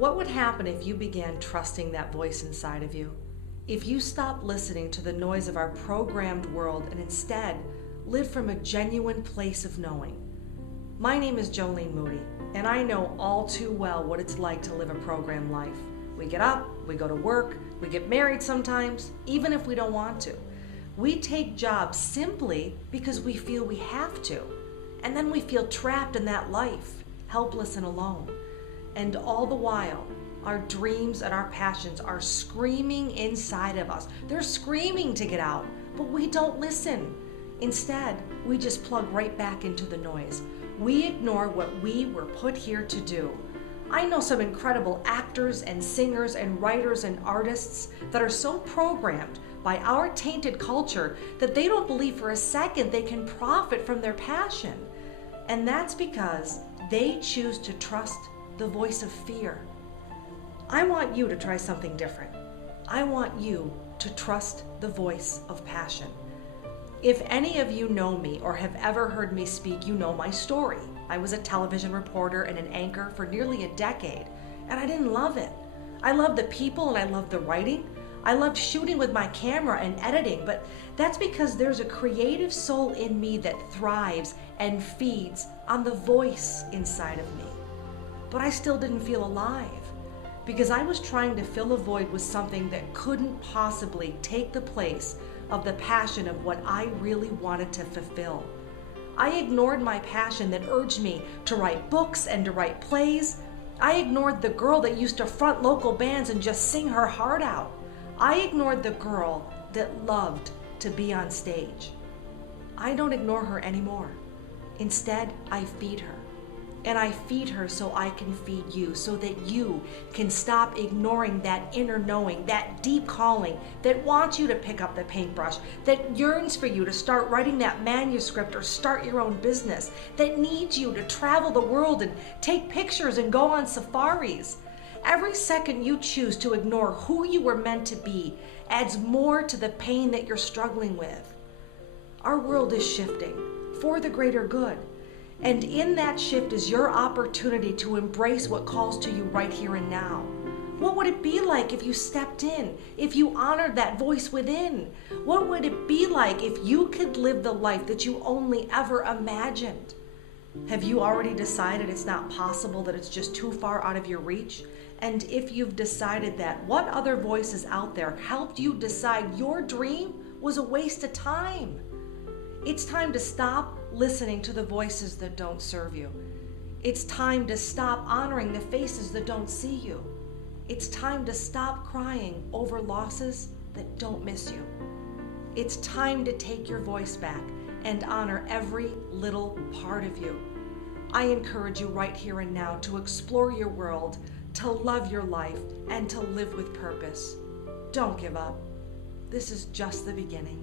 What would happen if you began trusting that voice inside of you? If you stopped listening to the noise of our programmed world and instead lived from a genuine place of knowing? My name is Joleene Moody, and I know all too well what it's like to live a programmed life. We get up, we go to work, we get married sometimes, even if we don't want to. We take jobs simply because we feel we have to, and then we feel trapped in that life, helpless and alone. And all the while, our dreams and our passions are screaming inside of us. They're screaming to get out, but we don't listen. Instead, we just plug right back into the noise. We ignore what we were put here to do. I know some incredible actors and singers and writers and artists that are so programmed by our tainted culture that they don't believe for a second they can profit from their passion. And that's because they choose to trust the voice of fear. I want you to try something different. I want you to trust the voice of passion. If any of you know me or have ever heard me speak, you know my story. I was a television reporter and an anchor for nearly a decade, and I didn't love it. I loved the people and I loved the writing. I loved shooting with my camera and editing, but that's because there's a creative soul in me that thrives and feeds on the voice inside of me. But I still didn't feel alive because I was trying to fill a void with something that couldn't possibly take the place of the passion of what I really wanted to fulfill. I ignored my passion that urged me to write books and to write plays. I ignored the girl that used to front local bands and just sing her heart out. I ignored the girl that loved to be on stage. I don't ignore her anymore. Instead, I feed her. And I feed her so I can feed you, so that you can stop ignoring that inner knowing, that deep calling that wants you to pick up the paintbrush, that yearns for you to start writing that manuscript or start your own business, that needs you to travel the world and take pictures and go on safaris. Every second you choose to ignore who you were meant to be adds more to the pain that you're struggling with. Our world is shifting for the greater good. And in that shift is your opportunity to embrace what calls to you right here and now. What would it be like if you stepped in, if you honored that voice within? What would it be like if you could live the life that you only ever imagined? Have you already decided it's not possible, that it's just too far out of your reach? And if you've decided that, what other voices out there helped you decide your dream was a waste of time? It's time to stop listening to the voices that don't serve you. It's time to stop honoring the faces that don't see you. It's time to stop crying over losses that don't miss you. It's time to take your voice back and honor every little part of you. I encourage you right here and now to explore your world, to love your life, and to live with purpose. Don't give up. This is just the beginning.